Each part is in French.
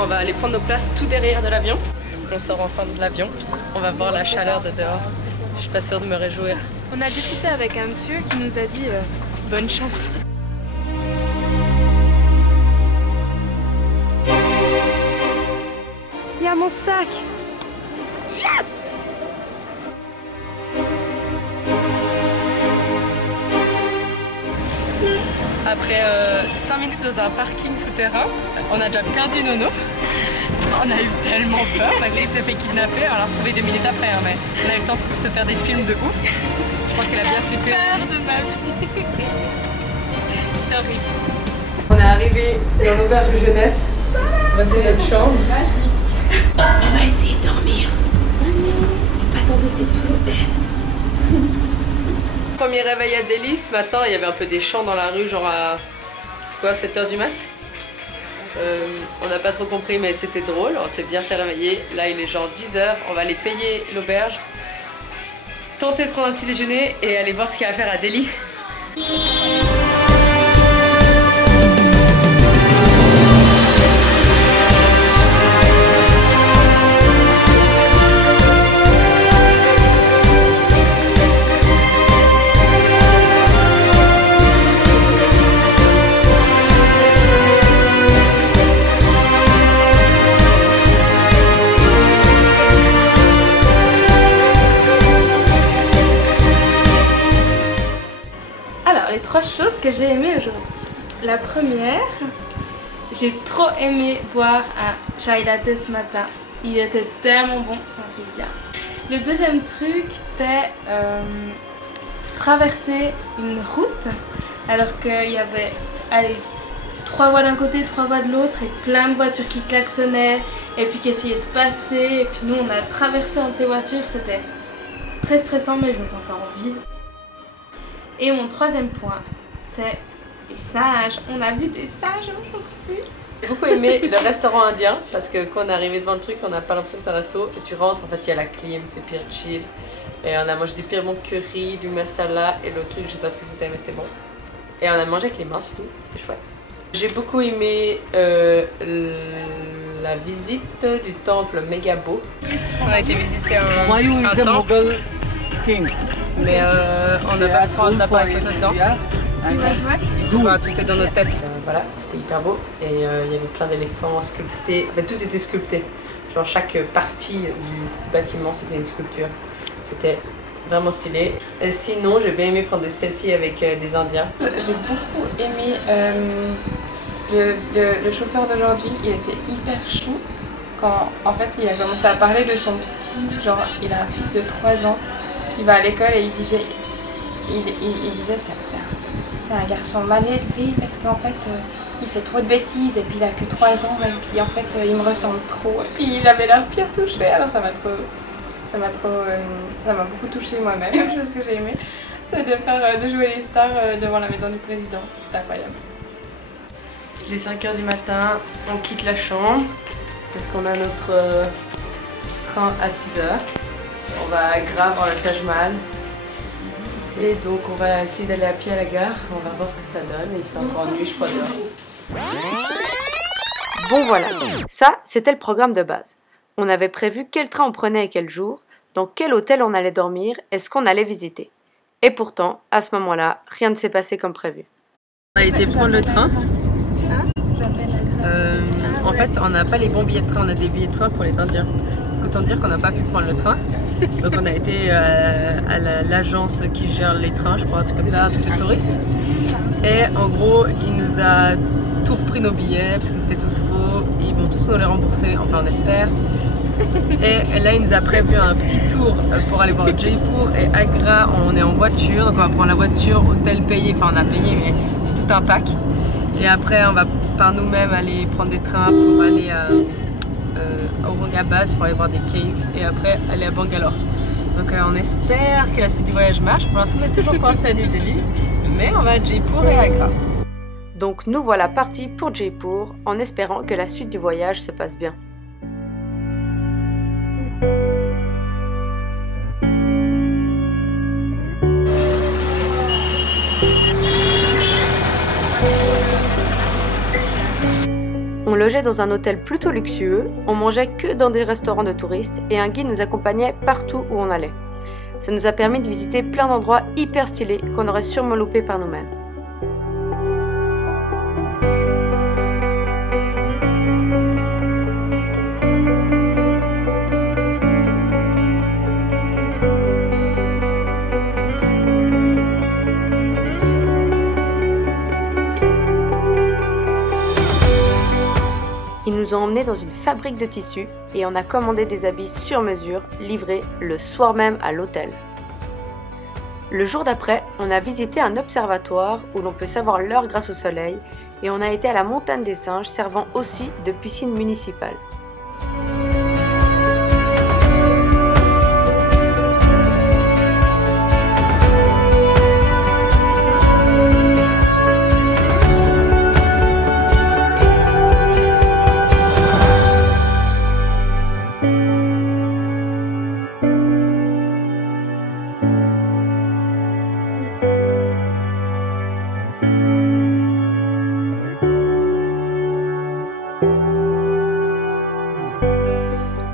On va aller prendre nos places tout derrière de l'avion. On sort enfin de l'avion. On va voir la chaleur de dehors. Je suis pas sûre de me réjouir. On a discuté avec un monsieur qui nous a dit bonne chance. Il y a mon sac. Yes! Après 5 minutes dans un parking souterrain, on a déjà perdu Nono. On a eu tellement peur, malgré qu'il s'est fait kidnapper, on l'a retrouvé 2 minutes après, hein, mais on a eu le temps de se faire des films de ouf. Je pense qu'elle a bien flippé aussi. De ma vie. C'est horrible. On est arrivé dans l'auberge de jeunesse. Voici notre chambre. Magique. On va essayer de dormir. Pas t'embêter tout l'hôtel. Premier réveil à Delhi, ce matin il y avait un peu des chants dans la rue, genre à 7 h du mat. On n'a pas trop compris mais c'était drôle, on s'est bien fait réveiller. Là il est genre 10 h, on va aller payer l'auberge, tenter de prendre un petit déjeuner et aller voir ce qu'il y a à faire à Delhi. Alors, les 3 choses que j'ai aimées aujourd'hui. La première, j'ai trop aimé boire un chai latte ce matin. Il était tellement bon, ça m'a fait bien. Le deuxième truc, c'est traverser une route alors qu'il y avait, allez, 3 voies d'un côté, 3 voies de l'autre et plein de voitures qui klaxonnaient et puis qui essayaient de passer. Et puis nous, on a traversé entre les voitures, c'était très stressant mais je me sentais en vide. Et mon troisième point, c'est les singes. On a vu des singes aujourd'hui. J'ai beaucoup aimé le restaurant indien parce que quand on est arrivé devant le truc, on n'a pas l'impression que c'est un resto. Et tu rentres, en fait, il y a la clim, c'est pire chill. Et on a mangé du pire bon curry, du masala et le truc, je sais pas ce que c'était, mais c'était bon. Et on a mangé avec les mains surtout, c'était chouette. J'ai beaucoup aimé la visite du temple méga beau. On a été visiter un temple. Mais on n'a pas le droit d'appareil photo dedans. Du coup, tout est dans nos têtes. Voilà, c'était hyper beau. Et il y avait plein d'éléphants sculptés. En fait, tout était sculpté. Genre, chaque partie du bâtiment, c'était une sculpture. C'était vraiment stylé. Et sinon, j'ai bien aimé prendre des selfies avec des Indiens. J'ai beaucoup aimé le chauffeur d'aujourd'hui. Il était hyper chou. Quand, en fait, il a commencé à parler de son petit, genre, il a un fils de 3 ans. Il va à l'école et il disait c'est un garçon mal élevé parce qu'en fait il fait trop de bêtises et puis il a que 3 ans et puis en fait il me ressemble trop et puis il avait l'air pire touché, alors ça m'a beaucoup touché moi-même. Une chose que j'ai aimé, c'est de jouer les stars devant la maison du président, c'était incroyable. Il est 5 h du matin, on quitte la chambre parce qu'on a notre train à 6 h. On va grave voir le Taj Mahal et donc on va essayer d'aller à pied à la gare, on va voir ce que ça donne et il fait encore nuit je crois dehors. Bon voilà, ça c'était le programme de base. On avait prévu quel train on prenait et quel jour, dans quel hôtel on allait dormir et ce qu'on allait visiter. Et pourtant, à ce moment-là, rien ne s'est passé comme prévu. On a été prendre le train. En fait on n'a pas les bons billets de train, on a des billets de train pour les Indiens. Autant dire qu'on n'a pas pu prendre le train. Donc on a été à l'agence qui gère les trains, je crois, un truc comme ça, tout est touriste. Et en gros, il nous a tout repris nos billets parce que c'était tous faux. Ils vont tous nous les rembourser, enfin on espère. Et là, il nous a prévu un petit tour pour aller voir Jaipur et Agra. On est en voiture, donc on va prendre la voiture, hôtel payé, enfin on a payé, mais c'est tout un pack. Et après, on va par nous-mêmes aller prendre des trains pour aller à Aurangabad pour aller voir des caves et après aller à Bangalore. Donc on espère que la suite du voyage marche. Pour l'instant, on est toujours coincé à New Delhi, mais on va à Jaipur et Agra. Donc nous voilà partis pour Jaipur en espérant que la suite du voyage se passe bien. On le logeait dans un hôtel plutôt luxueux, on mangeait que dans des restaurants de touristes et un guide nous accompagnait partout où on allait. Ça nous a permis de visiter plein d'endroits hyper stylés qu'on aurait sûrement loupés par nous-mêmes. Ils nous ont emmenés dans une fabrique de tissus et on a commandé des habits sur mesure, livrés le soir même à l'hôtel. Le jour d'après, on a visité un observatoire où l'on peut savoir l'heure grâce au soleil et on a été à la montagne des singes servant aussi de piscine municipale.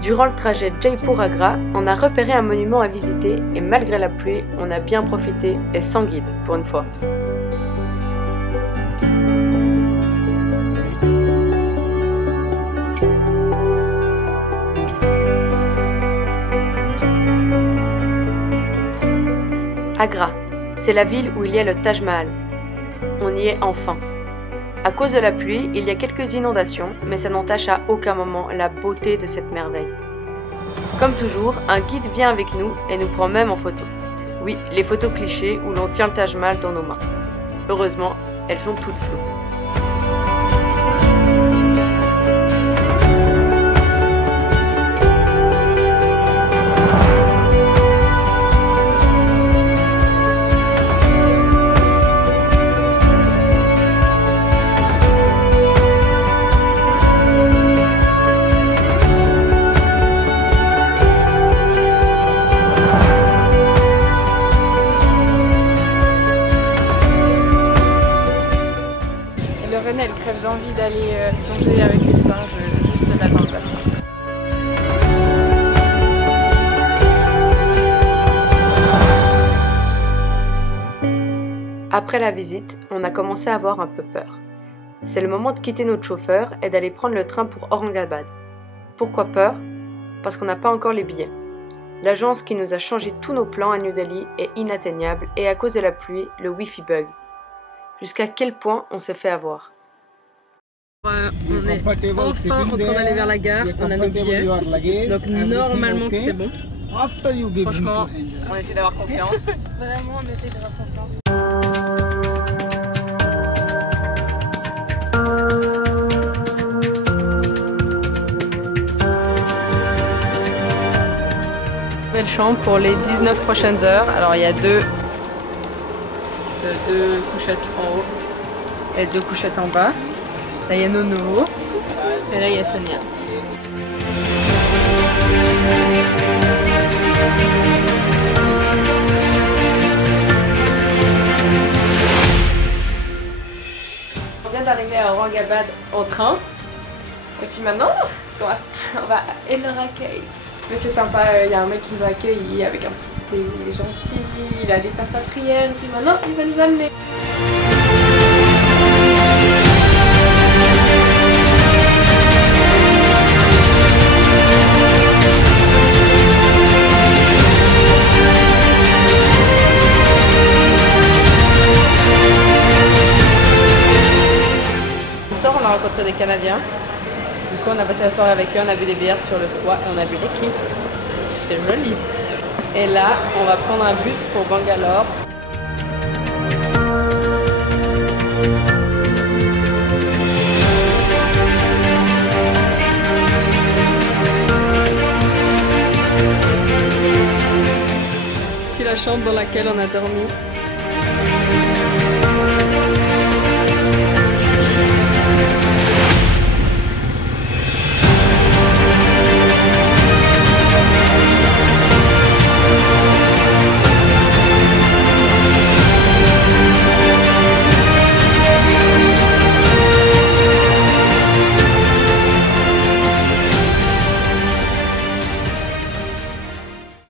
Durant le trajet Jaipur-Agra, on a repéré un monument à visiter et malgré la pluie, on a bien profité et sans guide pour une fois. Agra, c'est la ville où il y a le Taj Mahal. On y est enfin. À cause de la pluie, il y a quelques inondations, mais ça n'entache à aucun moment la beauté de cette merveille. Comme toujours, un guide vient avec nous et nous prend même en photo. Oui, les photos clichés où l'on tient le Taj Mahal dans nos mains. Heureusement, elles sont toutes floues. Elle crève d'envie d'aller plonger avec les singes juste là dans le bassin. Après la visite, on a commencé à avoir un peu peur. C'est le moment de quitter notre chauffeur et d'aller prendre le train pour Aurangabad. Pourquoi peur? Parce qu'on n'a pas encore les billets. L'agence qui nous a changé tous nos plans à New Delhi est inatteignable et à cause de la pluie, le Wi-Fi bug. Jusqu'à quel point on s'est fait avoir? On est enfin en train d'aller vers la gare, on a nos billets, donc normalement tout est bon. Franchement, on essaie d'avoir confiance. Vraiment, on essaie d'avoir confiance. Nouvelle chambre pour les 19 prochaines heures. Alors il y a deux couchettes en haut et deux couchettes en bas. Là il y a Nono et là il y a Sonia. On vient d'arriver à Aurangabad en train. Et puis maintenant, on va à Ellora Caves. Mais c'est sympa, il y a un mec qui nous a accueillis avec un petit thé, il est gentil, il allait faire sa prière et puis maintenant il va nous amener. Ce soir on a rencontré des Canadiens. Du coup on a passé la soirée avec eux, on a bu des bières sur le toit et on a vu l'éclipse. C'était joli. Et là on va prendre un bus pour Bangalore. C'est la chambre dans laquelle on a dormi